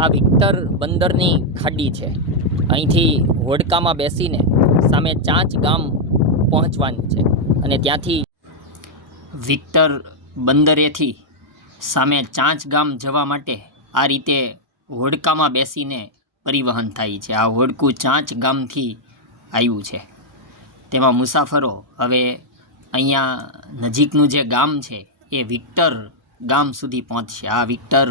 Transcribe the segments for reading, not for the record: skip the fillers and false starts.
આ વિક્ટર બંદરની ખાડી છે. અહીંથી હોડકામાં બેસીને સામે ચાંચ ગામ પહોંચવાનું છે અને ત્યાંથી વિક્ટર બંદરેથી સામે ચાંચ ગામ જવા માટે આ રીતે હોડકામાં બેસીને પરિવહન થાય છે. આ હોડકું ચાંચ ગામથી આવ્યું છે. તેમાં મુસાફરો હવે અહીંયા નજીકનું જે ગામ છે એ વિક્ટર ગામ સુધી પહોંચશે. આ વિક્ટર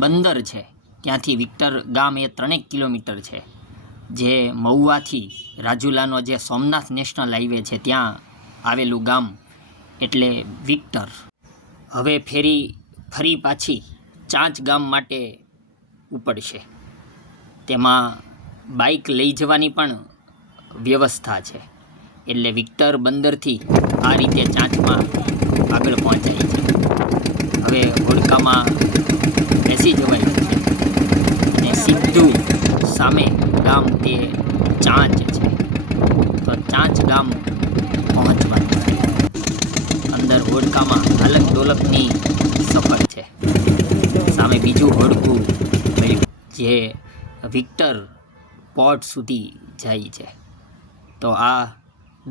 બંદર છે, ત્યાંથી વિક્ટર ગામ એ 3 કિલોમીટર છે. જે મહુવાથી રાજુલાનો જે સોમનાથ નેશનલ હાઈવે છે ત્યાં આવેલું ગામ એટલે વિક્ટર. હવે ફરી પાછી ચાંચ ગામ માટે ઉપડશે. તેમાં બાઇક લઈ જવાની પણ વ્યવસ્થા છે. એટલે વિક્ટર બંદરથી આ રીતે ચાંચમાં આગળ પહોંચાય છે. હવે હોડકામાં બેસી જવાય છે અને સીધું સામે ગામ તે ચાંચ છે. તો ચાંચ ગામ પહોંચવાનું છે. અંદર હોડકામાં હાલક ડોલકની સફર છે. સામે બીજું હોડકું મળ્યું જે વિક્ટર પોર્ટ સુધી જાય છે. તો આ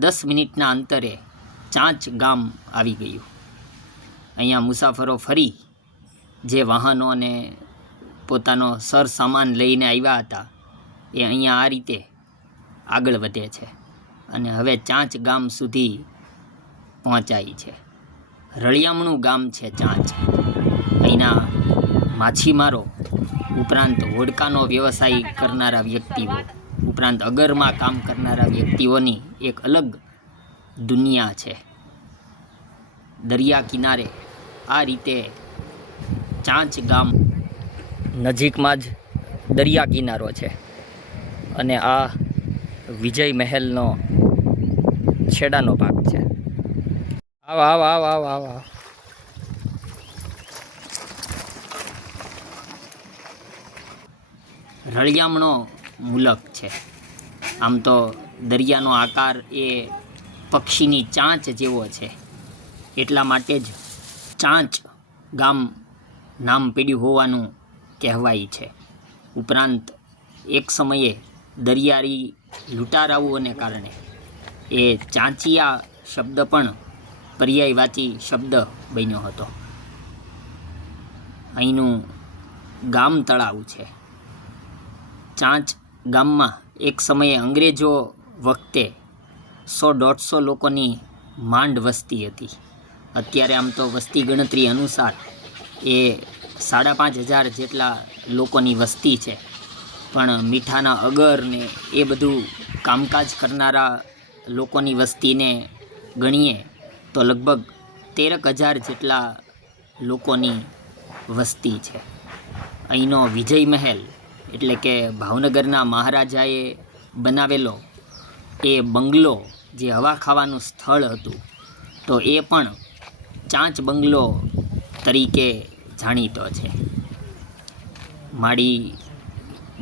10 મિનિટના અંતરે ચાંચ ગામ આવી ગયું. અહીંયા મુસાફરો ફરી જે વાહનો અને પોતાનો સરસામાન લઈને આવ્યા હતા એ અહીંયા આ રીતે આગળ વધે છે અને હવે ચાંચ ગામ સુધી પહોંચાય છે. રળિયામણું ગામ છે ચાંચ. અહીંના માછીમારો ઉપરાંત હોડકાનો વ્યવસાય કરનારા વ્યક્તિઓ ઉપરાંત અગરમાં કામ કરનારા વ્યક્તિઓની એક અલગ દુનિયા છે. દરિયા કિનારે આ રીતે ચાંચ ગામ નજીકમાં જ દરિયા કિનારો છે અને આ વિજય મહેલનો છેડાનો ભાગ છે. આવ રળિયામણો મુલક છે. આમ તો દરિયાનો આકાર એ પક્ષીની ચાંચ જેવો છે, એટલા માટે જ ચાંચ ગામ નામ પડ્યું હોવાનું કહેવાય છે. ઉપરાંત એક સમયે દરિયાઈ લૂંટારાઓને કારણે એ ચાંચિયા શબ્દ પણ પર્યાયવાચી શબ્દ બન્યો હતો. અહીંનું ગામ તળાવ છે. ચાંચ ગામમાં એક સમયે અંગ્રેજો વખતે 100-150 લોકોની માંડ વસ્તી હતી. અત્યારે આમ તો વસ્તી ગણતરી અનુસાર એ 5,500 જેટલા લોકોની વસ્તી છે. પણ મીઠાના અગર ને એ બધું કામકાજ કરનારા લોકોની વસ્તીને ગણીએ તો લગભગ 13,000 જેટલા લોકોની વસ્તી છે. અહીંનો વિજય મહેલ એટલે કે ભાવનગરના મહારાજાએ બનાવેલો એ બંગલો જે હવા ખાવાનું સ્થળ હતું તો એ પણ ચાંચ બંગલો તરીકે જાણીતો છે. માળી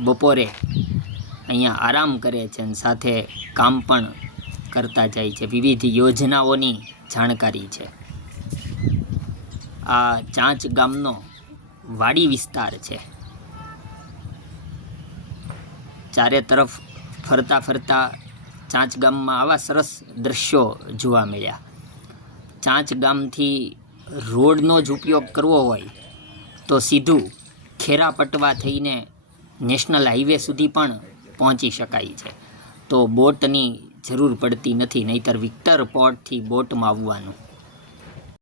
બપોરે અહીંયા આરામ કરે છે અને સાથે કામ પણ કરતા જાય છે. વિવિધ યોજનાઓની જાણકારી છે. આ ચાંચ ગામનો વાડી વિસ્તાર છે. ચારે તરફ ફરતા ચાંચ ગામમાં આવા સરસ દ્રશ્યો જોવા મળ્યા. ચાંચ ગામથી રોડનો જ ઉપયોગ કરવો હોય તો સીધું ખેરા પટવા થઈને નેશનલ હાઈવે સુધી પણ પહોંચી શકાય છે. તો બોટની જરૂર પડતી નથી, નહીંતર વિક્ટર પોર્ટથી બોટમાં આવવાનું.